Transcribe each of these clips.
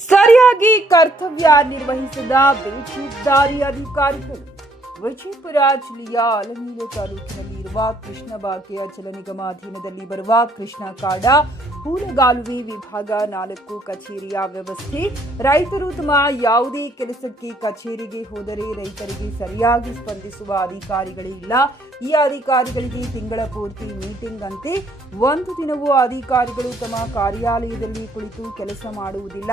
ಸರಿಯಾಗಿ ಕರ್ತವ್ಯ ನಿರ್ವಹಿಸಿದ ಬೇಜವಾಬ್ದಾರಿ ಅಧಿಕಾರಿಗಳು. ವಿಜಯಪುರ ಜಿಲ್ಲೆಯ ಅಲಮೇಲು ತಾಲೂಕಿನಲ್ಲಿರುವ ಕೃಷ್ಣ ಭಾಗ್ಯ ಜಲ ನಿಗಮ ಅಧೀನದಲ್ಲಿ ಬರುವ ಕೃಷ್ಣ ಕಾಡ ಹೂಲಗಾಲುವೆ ವಿಭಾಗ 4 ಕಚೇರಿಯ ವ್ಯವಸ್ಥೆ. ರೈತರು ತಮ್ಮ ಯಾವುದೇ ಕೆಲಸಕ್ಕೆ ಕಚೇರಿಗೆ ಹೋದರೆ ರೈತರಿಗೆ ಸರಿಯಾಗಿ ಸ್ಪಂದಿಸುವ ಅಧಿಕಾರಿಗಳೇ ಇಲ್ಲ. ಈ ಅಧಿಕಾರಿಗಳಿಗೆ ತಿಂಗಳ ಪೂರ್ತಿ ಮೀಟಿಂಗ್ ಅಂತೆ. ಒಂದು ದಿನವೂ ಅಧಿಕಾರಿಗಳು ತಮ್ಮ ಕಾರ್ಯಾಲಯದಲ್ಲಿ ಕುಳಿತು ಕೆಲಸ ಮಾಡುವುದಿಲ್ಲ.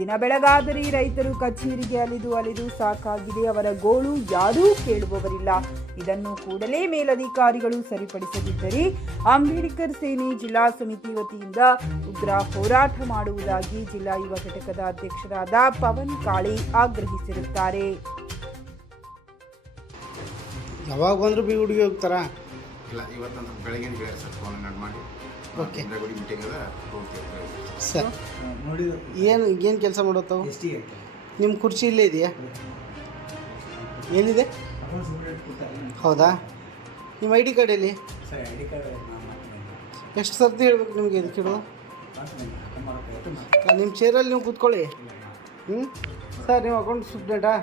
ದಿನ ಬೆಳಗಾದರೆ ರೈತರು ಕಚೇರಿಗೆ ಅಲೆದು ಸಾಕಾಗಿದೆ. ಅವರ ಗೋಳು ಯಾರೂ ಕೇಳುವವರಿಲ್ಲ. ಇದನ್ನು ಕೂಡಲೇ ಮೇಲಧಿಕಾರಿಗಳು ಸರಿಪಡಿಸದಿದ್ದರೆ ಅಂಬೇಡ್ಕರ್ ಸೇನೆ ಜಿಲ್ಲಾ ಸಮಿತಿ ವತಿಯಿಂದ ಉಗ್ರ ಹೋರಾಟ ಮಾಡುವುದಾಗಿ ಜಿಲ್ಲಾ ಯುವ ಘಟಕದ ಅಧ್ಯಕ್ಷರಾದ ಪವನ್ ಕಾಳೆ ಆಗ್ರಹಿಸಿರುತ್ತಾರೆ. ಯಾವಾಗ ಬಂದರೂ ಬಿ ಹುಡುಗಿ ಹೋಗ್ತಾರ? ಇಲ್ಲ, ಇವತ್ತಂದ್ರೆ ಬೆಳಗ್ಗೆ ಸರ್ ಫೋನ್ ಮಾಡಿ ಓಕೆ ಮೀಟಿಂಗ್ ಅದ ಸರ್. ನೋಡಿ ಏನು ಕೆಲಸ ಮಾಡೋತಾವು? ನಿಮ್ಮ ಕುರ್ಚಿ ಇಲ್ಲೇ ಇದೆಯಾ? ಎಲ್ಲಿದೆ? ಹೌದಾ? ನಿಮ್ಮ ಐ ಡಿ ಕಾರ್ಡ್ ಎಲ್ಲಿ? ಎಷ್ಟು ಸರ್ತಿ ಹೇಳ್ಬೇಕು ನಿಮಗೆ ಇದಕ್ಕೆ ಇಡೋದು? ನಿಮ್ಮ ಚೇರಲ್ಲಿ ನೀವು ಕೂತ್ಕೊಳ್ಳಿ. ಸರ್, ನೀವು ಅಕೌಂಟ್ ಸೂಪ್ರೆಂಟಾ?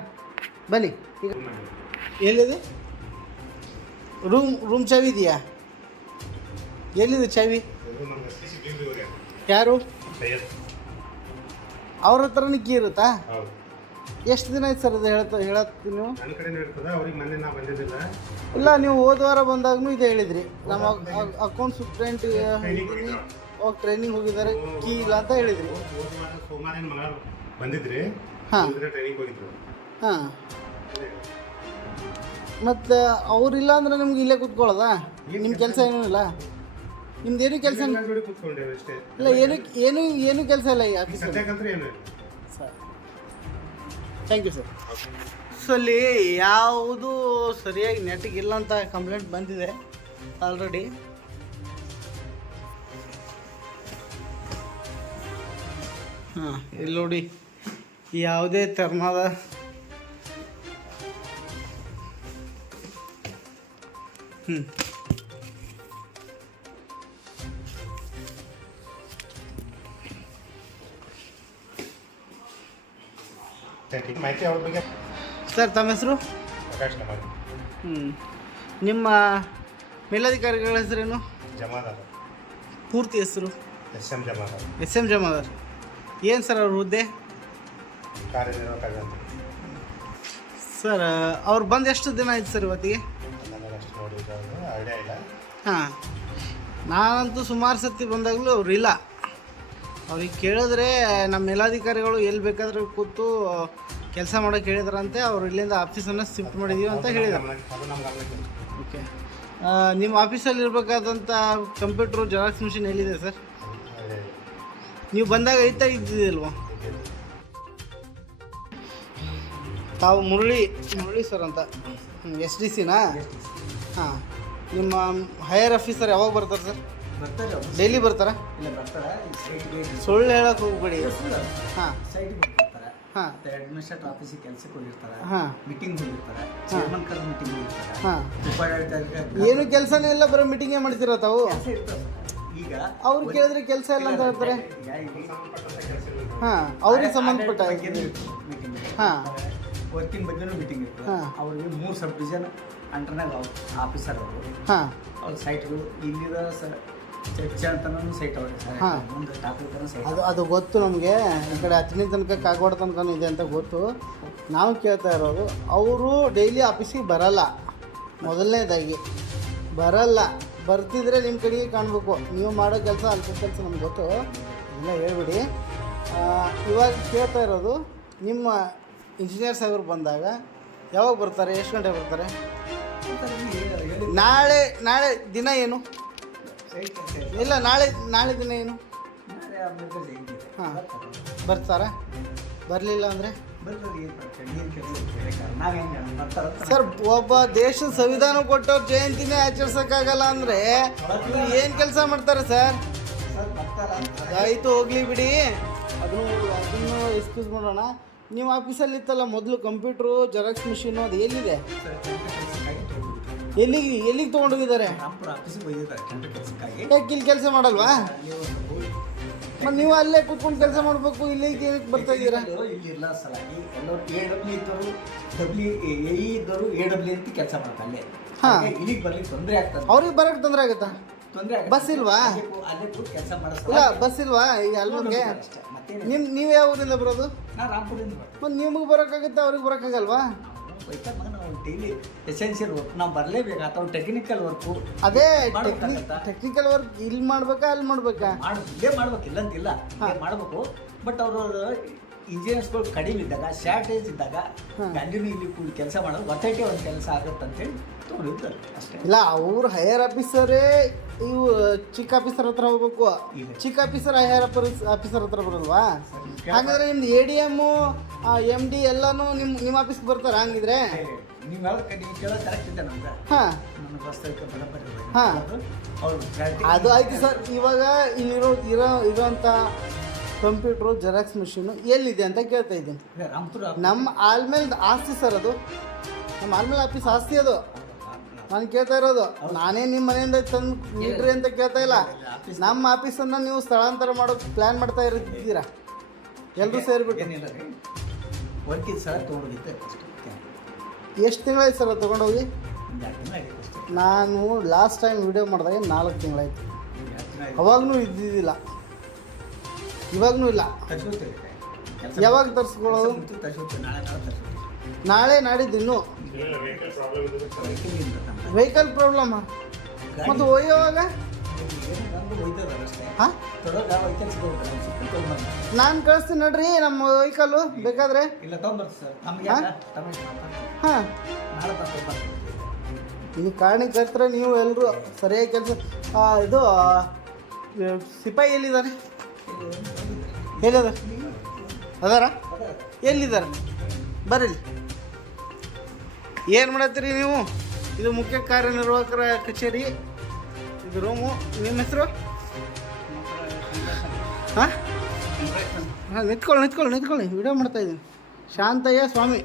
ಬನ್ನಿ. ಈಗ ಎಲ್ಲಿದೆ? ರೂಮ್ ಚಾವಿ ಇದೆಯಾ? ಎಲ್ಲಿದೆ ಚಾವಿ? ಯಾರು? ಅವ್ರ ಹತ್ರನೇ ಕೀ ಇರುತ್ತಾ? ಎಷ್ಟು ದಿನ ಆಯ್ತು ಸರ್ ಅದು ಹೇಳತ್ತೀನಿ ನೀವು? ಇಲ್ಲ, ನೀವು ಹೋದ ವಾರ ಬಂದಾಗೂ ಇದೆ ಹೇಳಿದ್ರಿ. ನಮ್ಮ ಅಕೌಂಟ್ ಸೂಪ್ರೆಂಟ್ ಅವಾಗ ಟ್ರೈನಿಂಗ್ ಹೋಗಿದ್ದಾರೆ, ಕೀ ಇಲ್ಲ ಅಂತ ಹೇಳಿದ್ರಿ. ಹಾಂ ಹಾಂ. ಮತ್ತು ಅವ್ರಿಲ್ಲ ಅಂದ್ರೆ ನಿಮ್ಗೆ ಇಲ್ಲೇ ಕೂತ್ಕೊಳ್ಳೋದಾ? ನಿಮ್ಮ ಕೆಲಸ ಏನೂ ಇಲ್ಲ? ನಿಮ್ದು ಏನೂ ಕೆಲಸ ಇಲ್ಲ? ಏನೂ ಕೆಲಸ ಇಲ್ಲ ಈ ಆಫೀಸಲ್ಲಿ? Sir, thank you sir. So ಅಲ್ಲಿ ಯಾವುದು ಸರಿಯಾಗಿ ನೆಟ್ಟಿಗಿಲ್ಲ ಅಂತ ಕಂಪ್ಲೇಂಟ್ ಬಂದಿದೆ ಆಲ್ರೆಡಿ. ಹಾಂ, ಇಲ್ಲಿ ನೋಡಿ, ಯಾವುದೇ ತೆರನಾದ ಮಾಹಿತಿ ಅವ್ರ ಬಗ್ಗೆ. ಸರ್, ತಮ್ಮ ಹೆಸರು? ಪ್ರಕಾಶ್ ನಮರ್. ನಿಮ್ಮ ಮೇಲಧಿಕಾರಿಗಳ ಹೆಸರೇನು? ಜಮಾದಾರ್. ಪೂರ್ತಿ ಹೆಸರು? SM ಜಮಾದಾರ್. SM ಜಮಾದಾರ್. ಏನು ಸರ್ ಅವ್ರ ಹುದ್ದೆ? ಕಾರ್ಯನಿರ್ವಾಹಕ. ಸರ್, ಅವ್ರು ಬಂದು ಎಷ್ಟು ದಿನ ಆಯ್ತು ಸರ್ ಇವತ್ತಿಗೆ? ನನಗಷ್ಟು ನೋಡಿ ಐಡಿಯಾ ಇಲ್ಲ. ಹಾಂ, ನಾನಂತೂ ಸುಮಾರು ಸತಿ ಬಂದಾಗಲೂ ಅವ್ರು ಇಲ್ಲ. ಅವ್ರಿಗೆ ಕೇಳಿದ್ರೆ ನಮ್ಮ ಮೇಲಾಧಿಕಾರಿಗಳು ಎಲ್ಲಿ ಬೇಕಾದರೂ ಕೂತು ಕೆಲಸ ಮಾಡೋಕ್ಕೆ ಹೇಳಿದ್ರಂತೆ. ಅವ್ರು ಇಲ್ಲಿಂದ ಆಫೀಸನ್ನು ಶಿಫ್ಟ್ ಮಾಡಿದ್ದೀವಿ ಅಂತ ಹೇಳಿದ್ದಾರೆ. ಓಕೆ, ನಿಮ್ಮ ಆಫೀಸಲ್ಲಿ ಇರಬೇಕಾದಂಥ ಕಂಪ್ಯೂಟ್ರು, ಜೆರಾಕ್ಸ್ ಮಿಷಿನ್ ಎಲ್ಲಿದೆ ಸರ್? ನೀವು ಬಂದಾಗ ಇದ್ದಿದ್ದಿಲ್ವಾ? ತಾವು ಮುರಳಿ ಸರ್ ಅಂತ, SDCನಾ? ಹಾಂ. ನಿಮ್ಮ ಹೈಯರ್ ಆಫೀಸರ್ ಯಾವಾಗ ಬರ್ತಾರೆ ಸರ್? ಡೈಲಿ ಬರ್ತಾರಾ? ಸುಳ್ಳು ಹೇಳಕ್ಕೆ ಹೋಗ್ಬೇಡಿ. ಹಾಂ, ಹಾಂ. ಅಡ್ಮಿನಿಸ್ಟ್ರೇಟಿವ್ ಆಫೀಸಿಗೆ ಕೆಲಸಕ್ಕೆ ಹೋಗಿರ್ತಾರೆ, ಹಾಂ, ಮೀಟಿಂಗ್ ಹೋಗಿರ್ತಾರೆ, ಚೇರ್ಮನ್ ಕರೆದು ಮೀಟಿಂಗ್ ಹೋಗಿರ್ತಾರೆ. ಹಾಂ, ಉಪಾಡಳಿತ ಏನು ಕೆಲಸನೇ ಇಲ್ಲ, ಬರೋ ಮೀಟಿಂಗೇ ಮಾಡ್ತೀರ ತಾವು? ಈಗ ಅವ್ರು ಕೇಳಿದ್ರೆ ಕೆಲಸ ಇಲ್ಲ ಅಂತ ಹೇಳ್ತಾರೆ. ಹಾಂ, ಅವ್ರಿಗೆ ಸಂಬಂಧಪಟ್ಟ ಮೀಟಿಂಗ್, ಹಾಂ, ವರ್ಕಿಂಗ್ ಬಗ್ಗೆನೂ ಮೀಟಿಂಗ್ ಇರ್ತದೆ. ಅವ್ರಿಗೆ 3 ಸಬ್ ಡಿವಿಷನ್ ಅಂಡರ್ನಾಗ ಆಫೀಸರ್ ಅವರು. ಹಾಂ, ಅವ್ರ ಸೈಟ್ಗಳು ಇಲ್ಲಿದ ಚರ್ಚೆ ಅಂತನೂ ಸೈಟ್ ಅವ್ರಿಗೆ ಸರ್. ಹಾಂ, ಮುಂದೆ ಟಾಪಿಕ್ ಸೈಟ್ ಅದು ಗೊತ್ತು ನಮಗೆ. ಈ ಕಡೆ ಹತ್ತನೇ ತನಕ ಕಾಗವಾಡ ತನಕ ಇದೆ ಅಂತ ಗೊತ್ತು. ನಾವು ಕೇಳ್ತಾ ಇರೋದು, ಅವರು ಡೈಲಿ ಆಫೀಸಿಗೆ ಬರಲ್ಲ. ಮೊದಲನೇದಾಗಿ ಬರಲ್ಲ. ಬರ್ತಿದ್ರೆ ನಿಮ್ಮ ಕಡೆಗೆ ಕಾಣಬೇಕು. ನೀವು ಮಾಡೋ ಕೆಲಸ ಅಲ್ಪ ಕೆಲಸ ನಮ್ಗೆ ಗೊತ್ತು, ಇಲ್ಲ ಹೇಳ್ಬಿಡಿ. ಇವಾಗ ಕೇಳ್ತಾ ಇರೋದು, ನಿಮ್ಮ ಇಂಜಿನಿಯರ್ ಸಾಹೇಬರು ಬಂದಾಗ ಯಾವಾಗ ಬರ್ತಾರೆ? ಎಷ್ಟು ಗಂಟೆ ಬರ್ತಾರೆ? ನಾಳೆ ದಿನ ಏನು? ಇಲ್ಲ, ನಾಳೆ ದಿನ ಏನು? ಹಾಂ, ಬರ್ತಾರಾ? ಬರಲಿಲ್ಲ ಅಂದರೆ ಸರ್, ಒಬ್ಬ ದೇಶದ ಸಂವಿಧಾನ ಕೊಟ್ಟವ್ರ ಜಯಂತಿನೇ ಆಚರಿಸೋಕ್ಕಾಗಲ್ಲ ಅಂದರೆ ನೀವು ಏನು ಕೆಲಸ ಮಾಡ್ತಾರೆ ಸರ್? ಆಯಿತು, ಹೋಗ್ಲಿ ಬಿಡಿ. ಅದನ್ನು ಎಕ್ಸ್ಕ್ಯೂಸ್ ಮಾಡೋಣ. ನಿಮ್ಮ ಆಫೀಸಲ್ಲಿ ಇತ್ತಲ್ಲ ಮೊದಲು ಕಂಪ್ಯೂಟ್ರು, ಜೆರಾಕ್ಸ್ ಮಿಷಿನು, ಅದು ಎಲ್ಲಿದೆ? ಎಲ್ಲಿಗೆ ತೊಗೊಂಡೋಗಿದ್ದಾರೆ? ಆಫೀಸಿಗೆ ಹೋಗಿದ್ದಾರೆ ಕೆಲಸಕ್ಕಾಗಿ. ಯಾಕೆ ಇಲ್ಲಿ ಕೆಲಸ ಮಾಡಲ್ವಾ? ಮತ್ತು ನೀವು ಅಲ್ಲೇ ಕೂತ್ಕೊಂಡು ಕೆಲಸ ಮಾಡಬೇಕು, ಇಲ್ಲಿ ಏನಕ್ಕೆ ಬರ್ತಾ ಇದ್ದೀರಾ? ಇಲ್ಲಿ ಇಲ್ಲ ಸಲಾಗಿ ಎಲ್ಲರೂ AW ಇದ್ದವರು WAE ಇದ್ದವರು AW ಅಂತ ಕೆಲಸ ಮಾಡ್ತಾರೆ ಅಲ್ಲೇ. ಹಾಂ. ಇಲ್ಲಿಗೆ ಬರ್ಲಿಕ್ಕೆ ತೊಂದರೆ ಆಗ್ತದೆ. ಅವ್ರಿಗೆ ಬರೋಕ್ಕೆ ತೊಂದರೆ ಆಗುತ್ತಾ? ತೊಂದರೆ ಬಸ್ ಇಲ್ವಾ? ಅಲ್ಲೇ ಕೂತ್ ಕೆಲಸ ಮಾಡೋ ಇಲ್ಲ ಬಸ್ ಇಲ್ವಾ ಈಗ ಅಲ್ವನ್ಗೆ? ನೀವು ಯಾವ ಊರಿಂದ ಬರೋದು? ನಾ ರಾಮ್ಪುರದಿಂದ ಬರ್ತೀನಿ. ಮತ್ತು ನಿಮಗೆ ಬರೋಕ್ಕಾಗುತ್ತೆ, ಅವ್ರಿಗೆ ಬರೋಕ್ಕಾಗಲ್ವಾ? ವೆಹಿಕಲ್ ಮಗ ನಾವು ಡೈಲಿ ಎಸೆನ್ಷಿಯಲ್ ವರ್ಕ್ ನಾವು ಬರಲೇಬೇಕು, ಅಥವಾ ಟೆಕ್ನಿಕಲ್ ವರ್ಕು ಅದೇ ಮಾಡ್ಬೇಕಾಗತ್ತಾ? ಟೆಕ್ನಿಕಲ್ ವರ್ಕ್ ಇಲ್ಲಿ ಮಾಡ್ಬೇಕಾ ಅಲ್ಲಿ ಮಾಡ್ಬೇಕಾ? ಇಲ್ಲೇ ಮಾಡ್ಬೇಕು, ಇಲ್ಲ ಅಂತಿಲ್ಲ, ಇಲ್ಲೇ ಮಾಡಬೇಕು. ಬಟ್ ಅವರು ಇಂಜಿನಿಯರ್ಸ್ಗಳು ಕಡಿಮೆ ಇದ್ದಾಗ, ಶಾರ್ಟೇಜ್ ಇದ್ದಾಗ ಕಂಟಿನ್ಯೂ ಇಲ್ಲಿ ಕೂಡಿ ಕೆಲಸ ಮಾಡೋದು ಒತ್ತಟೆ ಒಂದು ಕೆಲಸ ಆಗುತ್ತಂತೇಳಿ ತೊಗೊಂಡಿರ್ತಾರೆ ಅಷ್ಟೇ. ಇಲ್ಲ ಅವ್ರು ಹೈಯರ್ ಆಫೀಸರೇ ಇವು ಚಿಕ್ಕ ಆಫೀಸರ್ ಹತ್ರ ಹೋಗ್ಬೇಕು, ಚಿಕ್ಕ ಆಫೀಸರ್ ಹೈಯರ್ ಆಫೀಸರ್ ಹತ್ರ ಬರಲ್ವಾ? ಹಾಗಾದ್ರೆ ನಿಮ್ದು ADM MD ಎಲ್ಲಾನು ನಿಮ್ಮ ಆಫೀಸ್ಗೆ ಬರ್ತಾರೆ ಹಂಗಿದ್ರೆ? ನೀವು ಕೇಳೋದು ಕರೆಕ್ಟ್ ಇದೆ ನಮ್ಗೆ. ಹಾಂ ನನ್ನ ವಾಸ್ತವಿಕ ಬರೋಬ್ಬರಿ ಹಾ. ಅವ್ರು ಅದು ಆಯ್ತು ಸರ್. ಇವಾಗ ಇರೋಂಥ ಕಂಪ್ಯೂಟ್ರು ಜೆರಾಕ್ಸ್ ಮಿಷಿನು ಎಲ್ಲಿದೆ ಅಂತ ಕೇಳ್ತಾ ಇದ್ದೀನಿ. ರಾಮ್ಪುರ ನಮ್ಮ ಆಲ್ಮೇಲೆ ಆಸ್ತಿ ಸರ್, ಅದು ನಮ್ಮ ಆಲ್ಮೇಲೆ ಆಫೀಸ್ ಆಸ್ತಿ ಅದು. ನಾನು ಕೇಳ್ತಾ ಇರೋದು, ನಾನೇ ನಿಮ್ಮ ಮನೆಯಿಂದ ತಂದು ನೀಡ್ರಿ ಅಂತ ಕೇಳ್ತಾ ಇಲ್ಲ. ನಮ್ಮ ಆಫೀಸನ್ನು ನೀವು ಸ್ಥಳಾಂತರ ಮಾಡೋಕ್ಕೆ ಪ್ಲ್ಯಾನ್ ಮಾಡ್ತಾ ಇದ್ದೀರಾ ಎಲ್ಲರೂ ಸೇರಿಬಿಟ್ಟು? ಏನಿಲ್ಲ ರೀ, ವರ್ಕ್ ಇದು ಸರ್ ತೊಗೊಂಡೋಗಿದ್ದೆ ಅಷ್ಟೇ. ಎಷ್ಟು ತಿಂಗಳಾಯ್ತು ಸರ್ ತೊಗೊಂಡೋಗಿ? ಒಂದು 2 ತಿಂಗಳು ಆಗಿದೆ ಅಷ್ಟೇ. ನಾನು ಲಾಸ್ಟ್ ಟೈಮ್ ವಿಡಿಯೋ ಮಾಡಿದಾಗ 4 ತಿಂಗಳಾಯ್ತು. 2 ತಿಂಗಳು ಆಗಿದೆ. ಅವಾಗೂ ಇದ್ದಿದ್ದಿಲ್ಲ, ಇವಾಗೂ ಇಲ್ಲ. ತರಿಸ್ಕೊತೀವಿ ಕೆಲಸ. ಯಾವಾಗ ತರಿಸ್ಕೊಳ್ಳೋದು? ತರಿಸ್ಕೊತೀವಿ, ನಾಳೆ ತರಿಸ್ಕೊತೀವಿ. ನಾಳೆ ನಾಡಿದ್ದು ಇನ್ನೂ ವೆಹಿಕಲ್ ಪ್ರಾಬ್ಲಮ್ ಇದ್ದು ವೆಹಿಕಲ್ ಪ್ರಾಬ್ಲಮ್ ಮತ್ತು ಒಯ್ಯೋವಾಗ ಹಾಂ ನಾನು ಕಳಿಸ್ತೀನಿ ನೋಡ್ರಿ ನಮ್ಮ ವೆಹಿಕಲ್ಲು ಬೇಕಾದರೆ. ಇಲ್ಲ ತೊಗೊಂಬರ್ತೀವಿ ಸರ್, ನಮಗೆ ಹಾಂ ನಾಳೆ ತೊಗೊಂಬರ್ತೀವಿ. ಈ ಕಾರಣಕ್ಕತ್ರ ನೀವು ಎಲ್ಲರೂ ಸರಿಯಾಗಿ ಕೆಲಸ. ಇದು ಸಿಪಾಯಿ ಎಲ್ಲಿದ್ದಾರೆ? ಎಲ್ಲಿದ್ದಾರೆ? ಅದಾರ? ಎಲ್ಲಿದ್ದಾರೆ? ಬರ್ರಿ. ಏನು ಮಾಡತ್ತೀರಿ ನೀವು? ಇದು ಮುಖ್ಯ ಕಾರ್ಯನಿರ್ವಾಹಕರ ಕಚೇರಿ, ಇದು ರೂಮು. ನಿಮ್ಮ ಹೆಸರು? ಹಾಂ ಹಾಂ, ನಿಂತ್ಕೊಳ್ಳಿ, ವಿಡಿಯೋ ಮಾಡ್ತಾಯಿದ್ದೀನಿ. ಶಾಂತಯ್ಯ ಸ್ವಾಮಿ,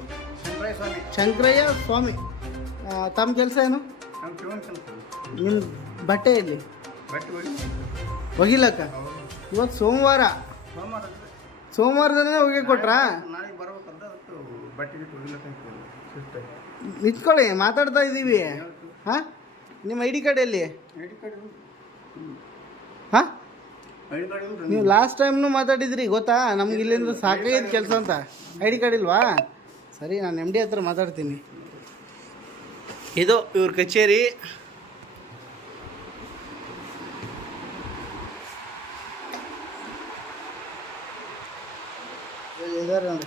ಶಂಕರಯ್ಯ ಸ್ವಾಮಿ. ತಮ್ಮ ಕೆಲಸ ಏನು? ನಿಮ್ಮ ಬಟ್ಟೆ ಎಲ್ಲಿ ಒಗಿಲಕ್ಕ? ಇವತ್ತು ಸೋಮವಾರದನೇ ಒಗಿ ಕೊಟ್ರಾ? ನಿಂತ್ಕೊಳ್ಳಿ, ಮಾತಾಡ್ತಾ ಇದ್ದೀವಿ. ಹಾಂ, ನಿಮ್ಮ ID ಕಾರ್ಡ್ ಎಲ್ಲಿ? ಹಾಂ, ನೀವು ಲಾಸ್ಟ್ ಟೈಮ್ನು ಮಾತಾಡಿದ್ರಿ ಗೊತ್ತಾ, ನಮ್ಗೆ ಇಲ್ಲಿಂದ ಸಾಕಾಗಿದ್ದು ಕೆಲಸ ಅಂತ. ID ಕಾರ್ಡ್ ಇಲ್ವಾ? ಸರಿ, ನಾನು MD ಹತ್ರ ಮಾತಾಡ್ತೀನಿ. ಇದು ಇವ್ರ ಕಚೇರಿ. ಇದಾರೆ ನೋಡಿ.